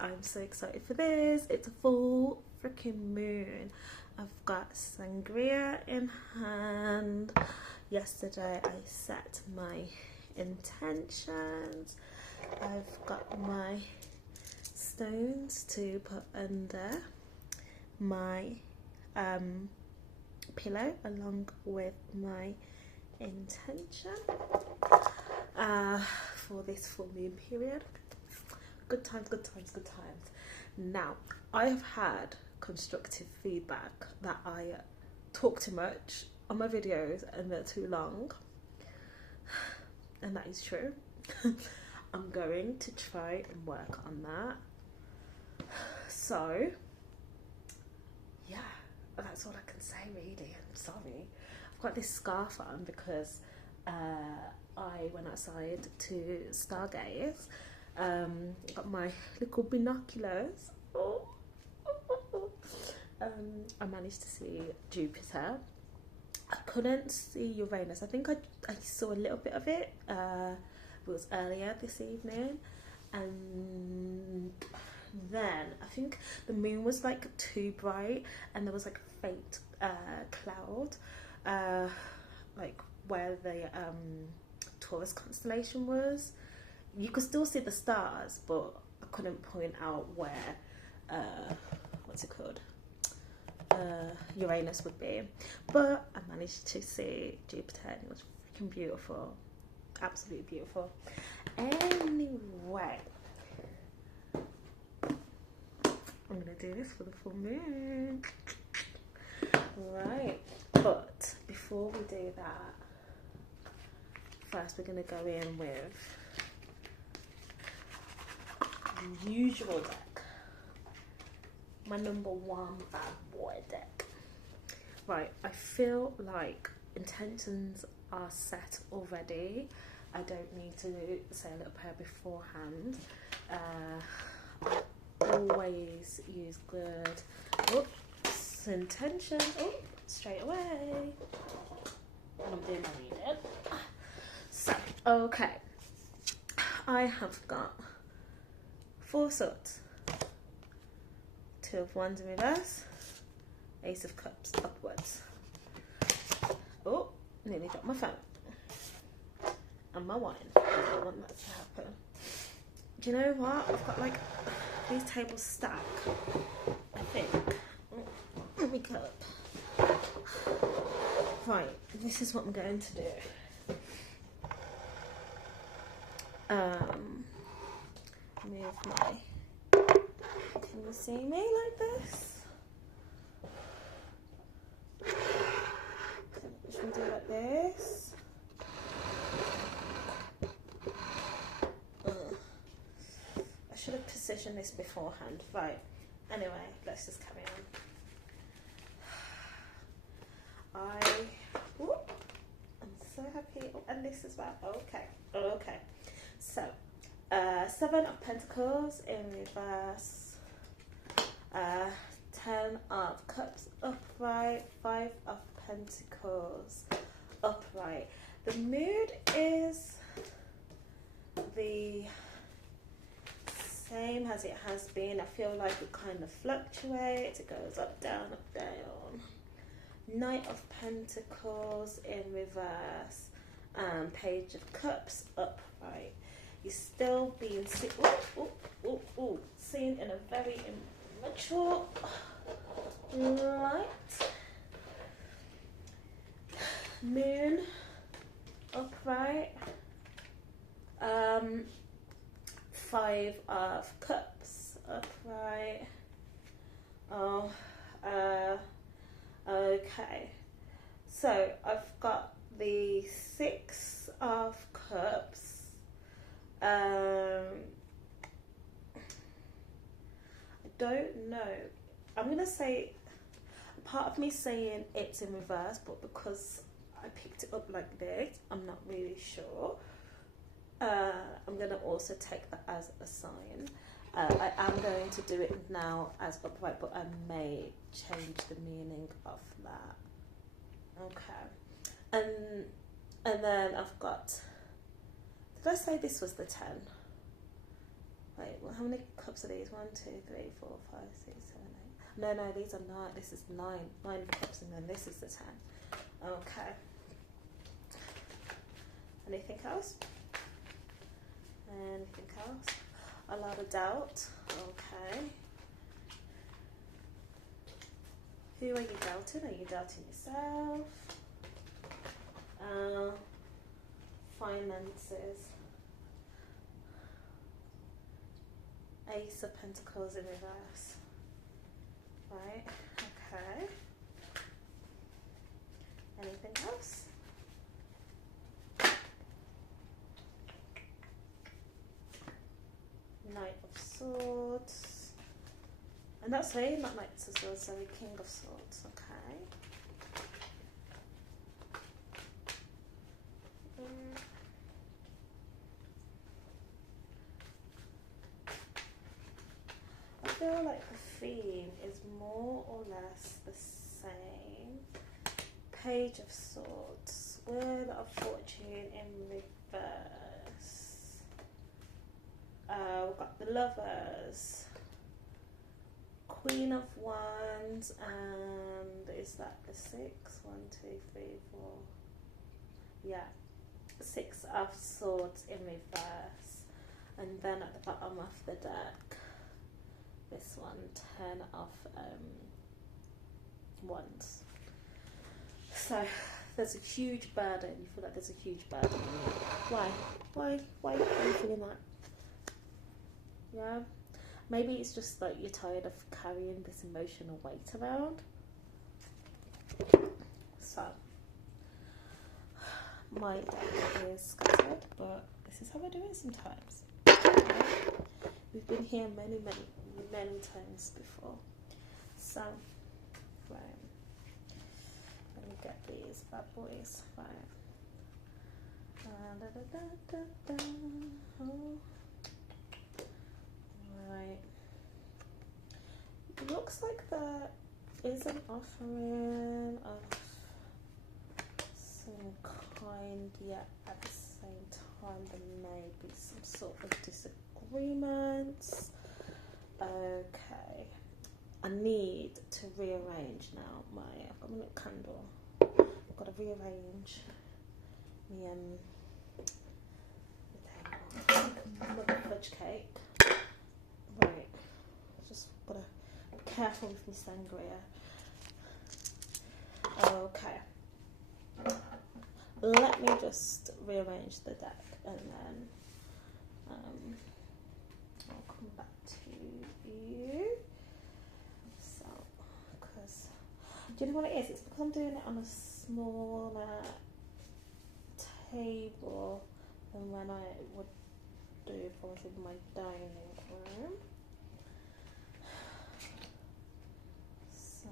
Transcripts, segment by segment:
I'm so excited for this. It's a full freaking moon. I've got sangria in hand. Yesterday I set my intentions. I've got my stones to put under my pillow along with my intention for this full moon period. Good times, good times, good times. Now, I have had constructive feedback that I talk too much on my videos and they're too long, and that is true. I'm going to try and work on that. So yeah, that's all I can say really. I'm sorry. I've got this scarf on because I went outside to stargaze. Got my little binoculars. I managed to see Jupiter. I couldn't see Uranus. I think I saw a little bit of it. It was earlier this evening, and then I think the moon was like too bright, and there was like a faint cloud, like where the Taurus constellation was. You could still see the stars, but I couldn't point out where what's it called, Uranus would be. But I managed to see Jupiter, and it was freaking beautiful, absolutely beautiful. Anyway, I'm gonna do this for the full moon, right? But before we do that, first we're gonna go in with the usual deck, my number one bad boy deck. Right, I feel like intentions are set already. I don't need to say a little prayer beforehand. I always use good intentions straight away when I'm doing my reading. So, okay, I have got 4 swords, 2 of wands in reverse, Ace of Cups upwards. Oh, nearly got my phone and my wine. I don't want that to happen. Do you know what? I've got like these tables stack, I think. Let me go up. Right, this is what I'm going to do. Move my, can you see me like this? Should we do it like this? I should have positioned this beforehand. Right, anyway, let's just carry on. I'm so happy. Oh, and this as well. Okay. So, 7 of Pentacles in reverse, 10 of Cups upright, 5 of Pentacles upright. The mood is the same as it has been. I feel like it kind of fluctuates. It goes up, down, up, down. Knight of Pentacles in reverse, Page of Cups upright. You're still being seen in a very immature light. Moon upright, 5 of Cups upright. Okay, so I've got the 6 of Cups. I don't know. I'm gonna say, part of me saying it's in reverse, but because I picked it up like this, I'm not really sure. I'm gonna also take that as a sign. I am going to do it now as upright, but I may change the meaning of that. Okay, and then I've got, did I say this was the 10? Wait, what How many cups are these? 1, 2, 3, 4, 5, 6, 7, 8. No, these are 9. This is 9. 9 cups, and then this is the 10. Okay. Anything else? Anything else? A lot of doubt. Okay. Who are you doubting? Are you doubting yourself? Finances. Ace of Pentacles in reverse. Right, okay. Anything else? Knight of Swords. And that's saying not Knight of Swords, sorry, King of Swords, okay. I feel like the theme is more or less the same. Page of Swords, Wheel of Fortune in reverse. We've got the Lovers, Queen of Wands, and is that the 6? 1, 2, 3, 4. Yeah, 6 of Swords in reverse. And then at the bottom of the deck, this one, 10 of Wands. So there's a huge burden. You feel like there's a huge burden. Why are you feeling that? Yeah, maybe it's just that you're tired of carrying this emotional weight around. So my deck is scattered, but this is how I do it sometimes. Okay? We've been here many times before. So right, let me get these bad boys. Right. Oh. Right. It looks like there is an offering of some kind, yet at the same time there may be some sort of disagreements. Okay. I need to rearrange now. I've got my little candle. I've got to rearrange the fudge cake. Right, just gotta be careful with my sangria. Okay, let me just rearrange the deck and then I'll come back to you. So, because do you know what it is? It's because I'm doing it on a smaller table than when I would do if I was in my dining room. So,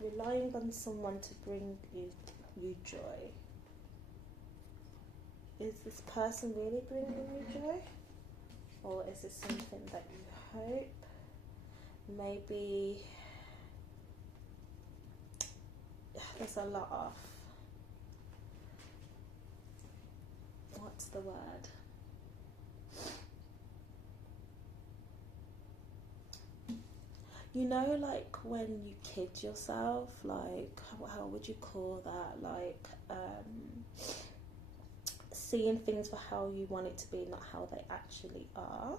relying on someone to bring you joy. Is this person really bringing you joy? Or is it something that you hope? Maybe there's a lot of, what's the word? You know, like when you kid yourself, like, how would you call that? Like, seeing things for how you want it to be, not how they actually are.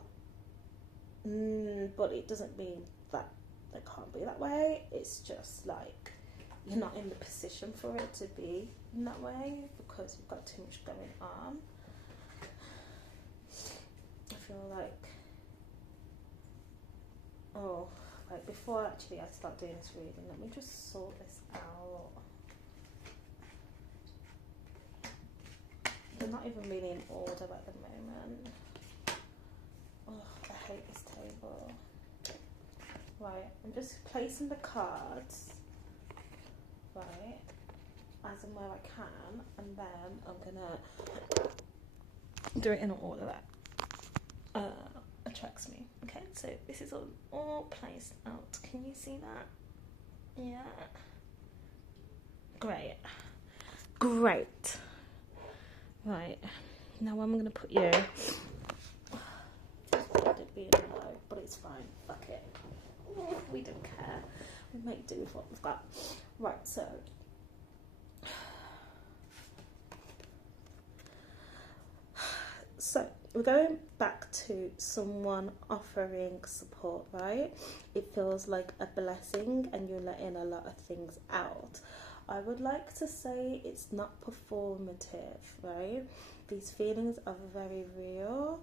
But it doesn't mean that they can't be that way. It's just like you're not in the position for it to be in that way because you've got too much going on. I feel like, like before actually I start doing this reading, let me just sort this out. They're not even really in order at the moment. Oh, I hate this table. Right, I'm just placing the cards, right, as and where I can, and then I'm gonna do it in an order that attracts me. Okay, so this is all placed out. Can you see that? Yeah. Great. Right, now I'm going to put you... It being low, but it's fine. Fuck it. We don't care. We make do with what we've got. Right, so we're going back to someone offering support, right? It feels like a blessing and you're letting a lot of things out. I would like to say it's not performative, right? These feelings are very real,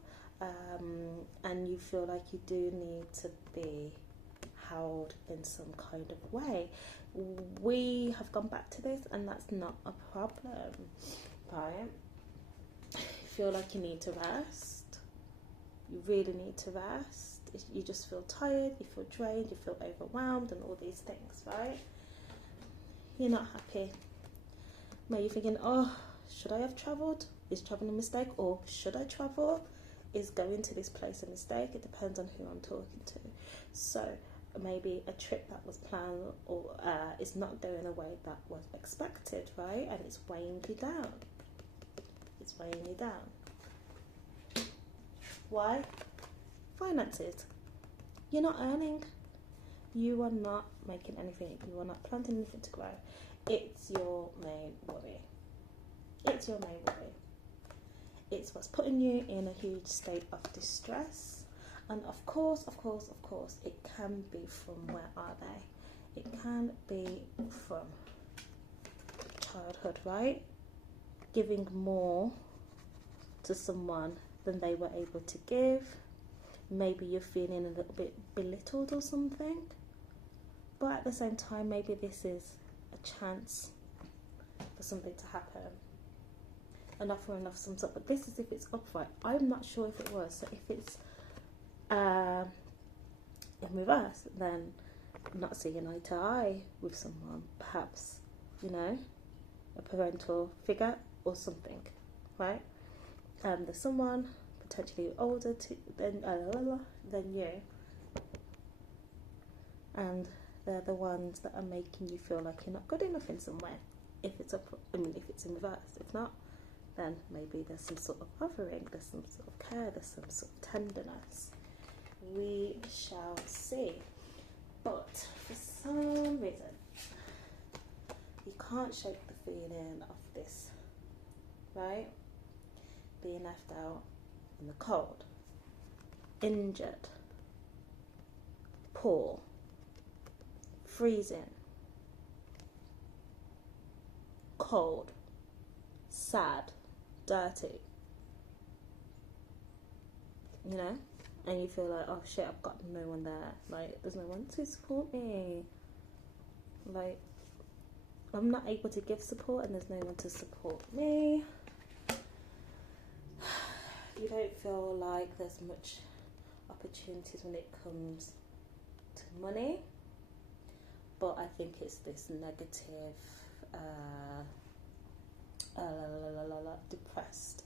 and you feel like you do need to be held in some kind of way. We have gone back to this and that's not a problem, right? You feel like you need to rest. You really need to rest. You just feel tired, you feel drained, you feel overwhelmed and all these things, right? You're not happy. Maybe you're thinking, oh, should I have travelled? Is travelling a mistake? Or should I travel? Is going to this place a mistake? It depends on who I'm talking to. So maybe a trip that was planned or is not going the way that was expected, right? And it's weighing you down. It's weighing you down. Why? Finances. You're not earning. You are not making anything. You are not planting anything to grow. It's your main worry. It's your main worry. It's what's putting you in a huge state of distress. And of course, it can be from where are they? It can be from childhood, right? Giving more to someone than they were able to give. Maybe you're feeling a little bit belittled or something. But at the same time, maybe this is a chance for something to happen. An offering of some sort. But this is if it's upright. I'm not sure if it was. So if it's in reverse, then not seeing eye to eye with someone. Perhaps, a parental figure or something, right? There's someone potentially older than you, and they're the ones that are making you feel like you're not good enough in some way. If it's if it's in reverse. If not, then maybe there's some sort of offering, there's some sort of care, there's some sort of tenderness. We shall see. But for some reason, you can't shake the feeling of this, right? Being left out in the cold, injured, poor, freezing, cold, sad, dirty, and you feel like, oh shit, I've got no one there, like there's no one to support me, like I'm not able to give support and there's no one to support me. You don't feel like there's much opportunities when it comes to money, but I think it's this negative depressed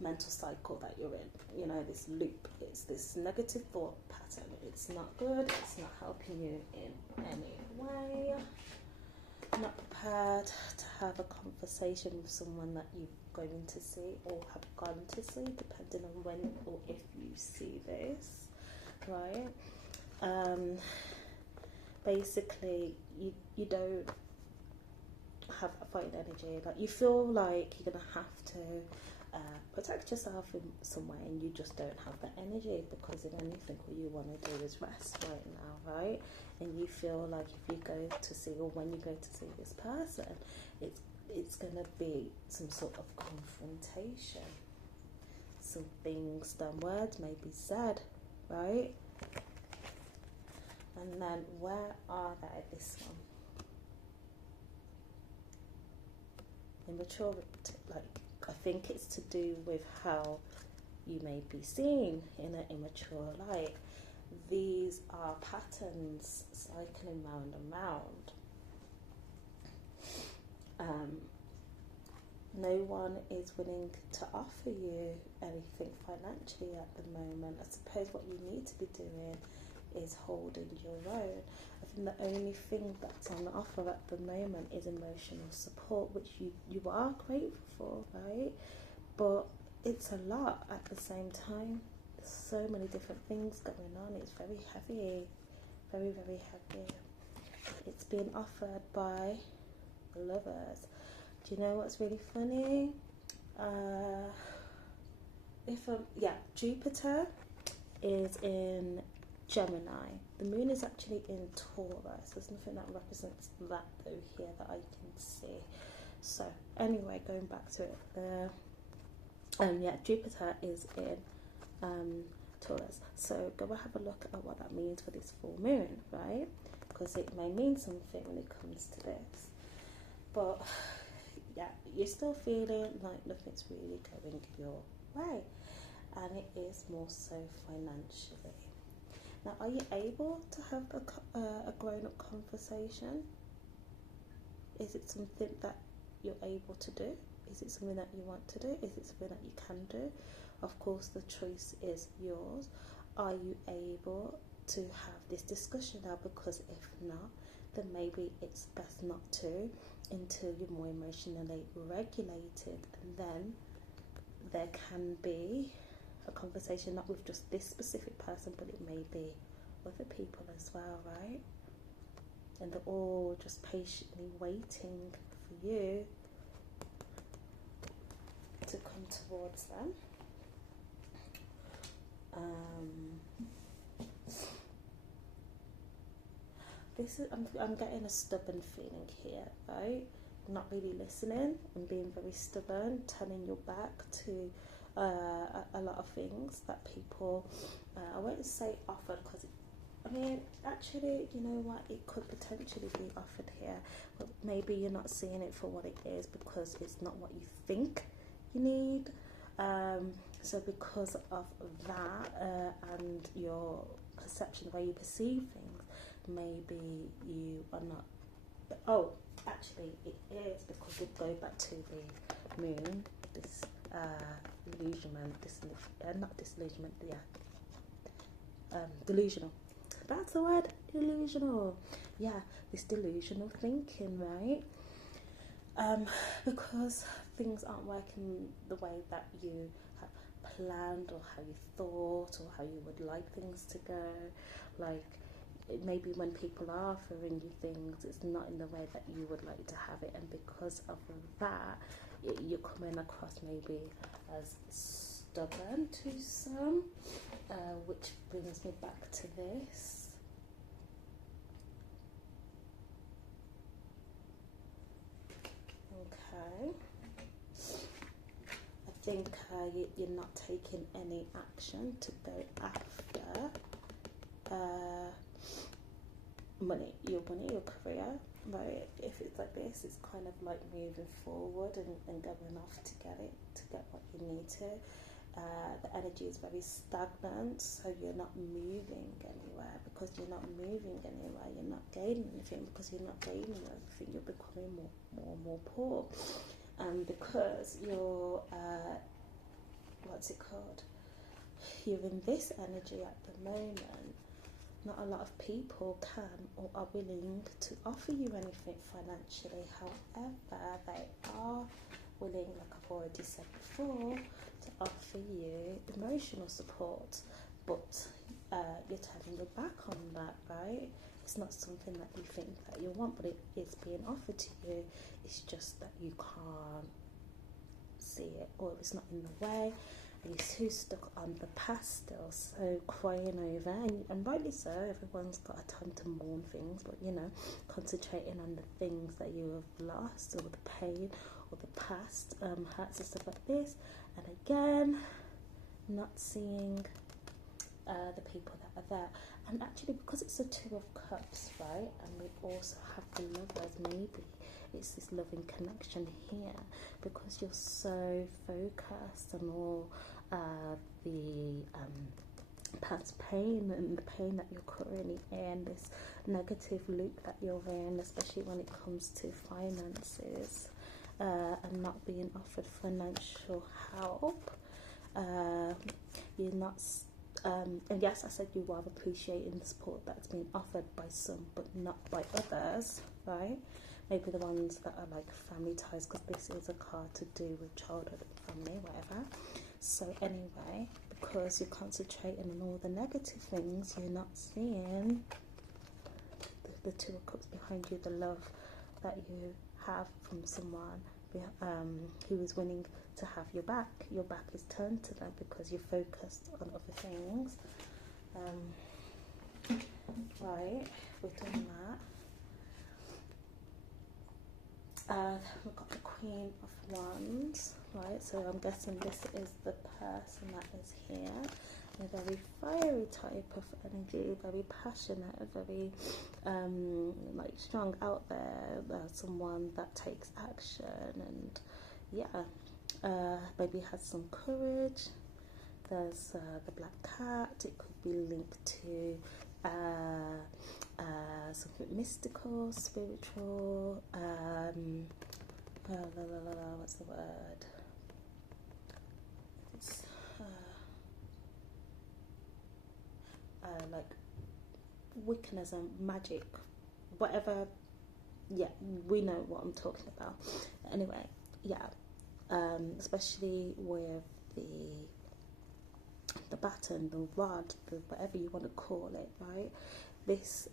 mental cycle that you're in, this loop. It's this negative thought pattern. It's not good, it's not helping you in any way. Not prepared to have a conversation with someone that you're going to see or have gone to see, depending on when or if you see this, right? Basically, you don't have a fighting energy. Like you feel like you're gonna have to protect yourself in some way, and you just don't have the energy, because if anything, what you want to do is rest right now, right? And you feel like if you go to see, or when you go to see this person, it's gonna be some sort of confrontation. Some things, some words may be said, right? And then where are they? This one. Immaturity, like I think it's to do with how you may be seen in an immature light. These are patterns cycling round and round. No one is willing to offer you anything financially at the moment. I suppose what you need to be doing is holding your own. I think the only thing that's on offer at the moment is emotional support, which you are grateful for, right? But it's a lot at the same time. There's so many different things going on. It's very heavy, very, very heavy. It's being offered by lovers. Do you know what's really funny? Jupiter is in Gemini. The moon is actually in Taurus. There's nothing that represents that though here that I can see. So anyway, going back to it, Jupiter is in Taurus. So go and have a look at what that means for this full moon, right? Because it may mean something when it comes to this. But yeah, you're still feeling like nothing's really going your way, and it is more so financially. Now, are you able to have a grown-up conversation? Is it something that you're able to do? Is it something that you want to do? Is it something that you can do? Of course, the choice is yours. Are you able to have this discussion now? Because if not, then maybe it's best not to until you're more emotionally regulated, and then there can be a conversation not with just this specific person, but it may be other people as well, right? And they're all just patiently waiting for you to come towards them. This is I'm getting a stubborn feeling here, right? I'm not really listening. I'm being very stubborn, turning your back to a lot of things that people, I won't say offered, because actually, you know what, it could potentially be offered here, but maybe you're not seeing it for what it is because it's not what you think you need. So because of that and your perception, the way you perceive things, maybe you are not. Oh, actually, it is, because we go back to the moon. This delusional. That's the word, delusional. Yeah, this delusional thinking, right? Because things aren't working the way that you have planned, or how you thought, or how you would like things to go. Like, maybe when people are offering you things, it's not in the way that you would like to have it, and because of that, you're coming across maybe as stubborn to some, which brings me back to this. Okay. I think you're not taking any action to go after money, your career, right? If it's like this, it's kind of like moving forward and going off to get what you need to. The energy is very stagnant, so you're not moving anywhere. Because you're not moving anywhere, you're not gaining anything. Because you're not gaining anything, you're becoming more and more poor. And because you're you're in this energy at the moment, not a lot of people can or are willing to offer you anything financially. However, they are willing, like I've already said before, to offer you emotional support. But you're turning your back on that, right? It's not something that you think that you want, but it is being offered to you. It's just that you can't see it, or it's not in the way. And you're too stuck on the past still, so crying over, and rightly so, everyone's got a time to mourn things, but concentrating on the things that you have lost, or the pain, or the past hurts and stuff like this, and again, not seeing the people that are there. And actually, because it's a Two of Cups, right, and we also have the Lovers, maybe it's this loving connection here, because you're so focused on all the past pain and the pain that you're currently in, this negative loop that you're in, especially when it comes to finances, and not being offered financial help. You're not And yes, I said you are appreciating the support that's been offered by some but not by others, right? Maybe the ones that are like family ties, because this is a card to do with childhood and family, whatever. So anyway, because you're concentrating on all the negative things, you're not seeing the Two of Cups behind you, the love that you have from someone who is willing to have your back. Your back is turned to them because you're focused on other things. Right, we've done that. We've got the Queen of Wands, right? So I'm guessing this is the person that is here. A very fiery type of energy, very passionate, very like strong out there. Someone that takes action, and yeah, maybe has some courage. There's the black cat. It could be linked to something mystical, spiritual. What's the word? It's like Wiccanism, magic, whatever. Yeah, we know what I'm talking about. Anyway, yeah, especially with the baton, the rod, the whatever you want to call it, right? This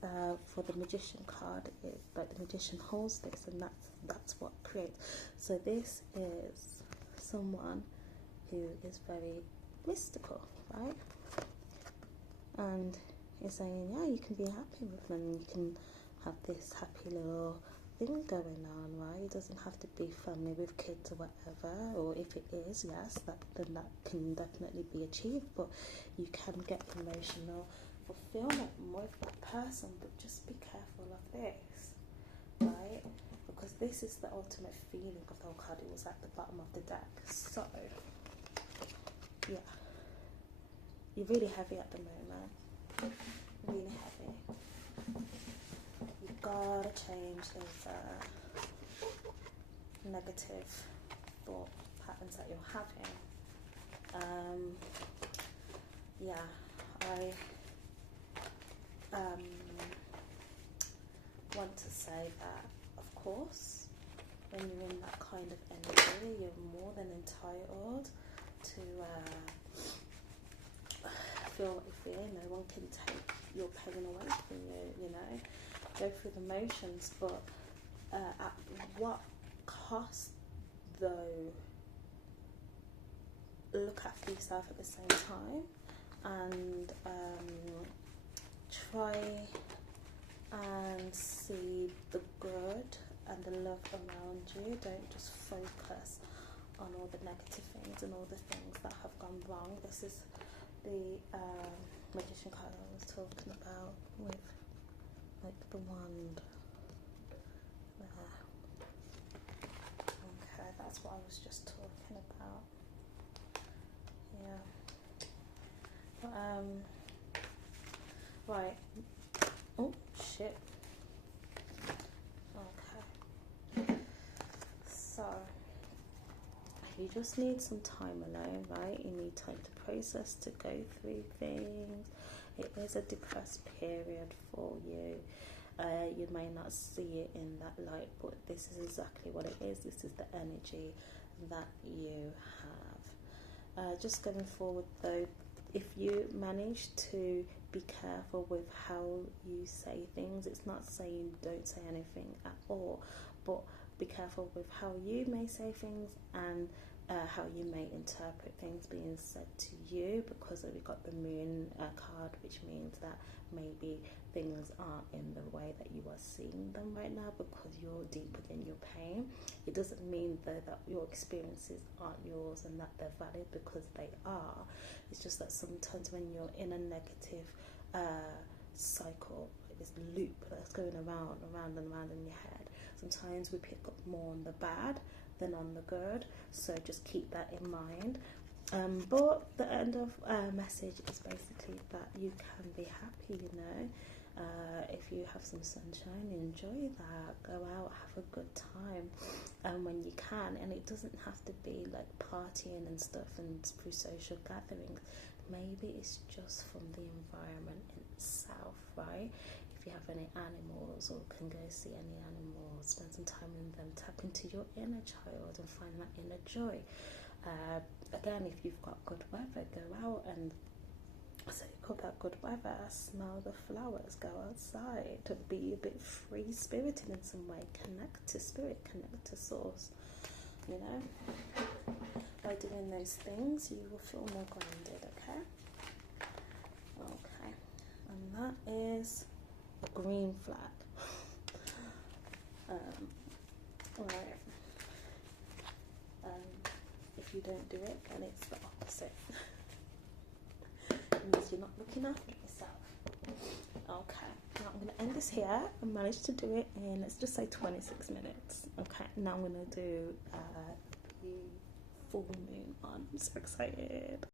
for the Magician card is like the Magician holds this, and that's what creates. So this is someone who is very mystical, right? And you're saying, yeah, you can be happy with them. You can have this happy little thing going on, right? It doesn't have to be family with kids or whatever. Or if it is, yes, then that can definitely be achieved. But you can get emotional fulfillment with that person. But just be careful of this, right? Because this is the ultimate feeling of the whole card. It was at the bottom of the deck. So, yeah. You're really heavy at the moment. Really heavy. You've got to change those negative thought patterns that you're having. Yeah, I want to say that, of course, when you're in that kind of energy, you're more than entitled to feel what you feel. No one can take your pain away from you, you know. Go through the motions, but at what cost, though? Look after yourself at the same time, and try and see the good and the love around you. Don't just focus on all the negative things and all the things that have gone wrong. This is the Magician card I was talking about, with like the wand there. Okay, that's what I was just talking about. Yeah. Right. Oh shit. Okay. So you just need some time alone, right? You need time to process, to go through things. It is a depressed period for you. You may not see it in that light, but this is exactly what it is. This is the energy that you have. Just going forward though, if you manage to be careful with how you say things, it's not saying don't say anything at all, but be careful with how you may say things and how you may interpret things being said to you, because we've got the Moon card, which means that maybe things aren't in the way that you are seeing them right now because you're deep within your pain. It doesn't mean though that your experiences aren't yours and that they're valid, because they are. It's just that sometimes when you're in a negative cycle, like this loop that's going around and around in your head, sometimes we pick up more on the bad than on the good, so just keep that in mind. But the end of message is basically that you can be happy, you know. If you have some sunshine, enjoy that. Go out, have a good time when you can. And it doesn't have to be like partying and stuff and through social gatherings. maybe it's just from the environment itself, right? If you have any animals or can go see any animals, spend some time with them, tap into your inner child and find that inner joy. Again, if you've got good weather, go out and, so you've got that good weather, smell the flowers, go outside, be a bit free spirited in some way, connect to spirit, connect to source, you know. By doing those things, you will feel more grounded, okay? Okay, and that is a green flag. Right. If you don't do it, then it's the opposite. It means you're not looking after yourself. Okay, now I'm going to end this here. I managed to do it in, let's just say 26 minutes. Okay, now I'm going to do the full moon one. I'm so excited.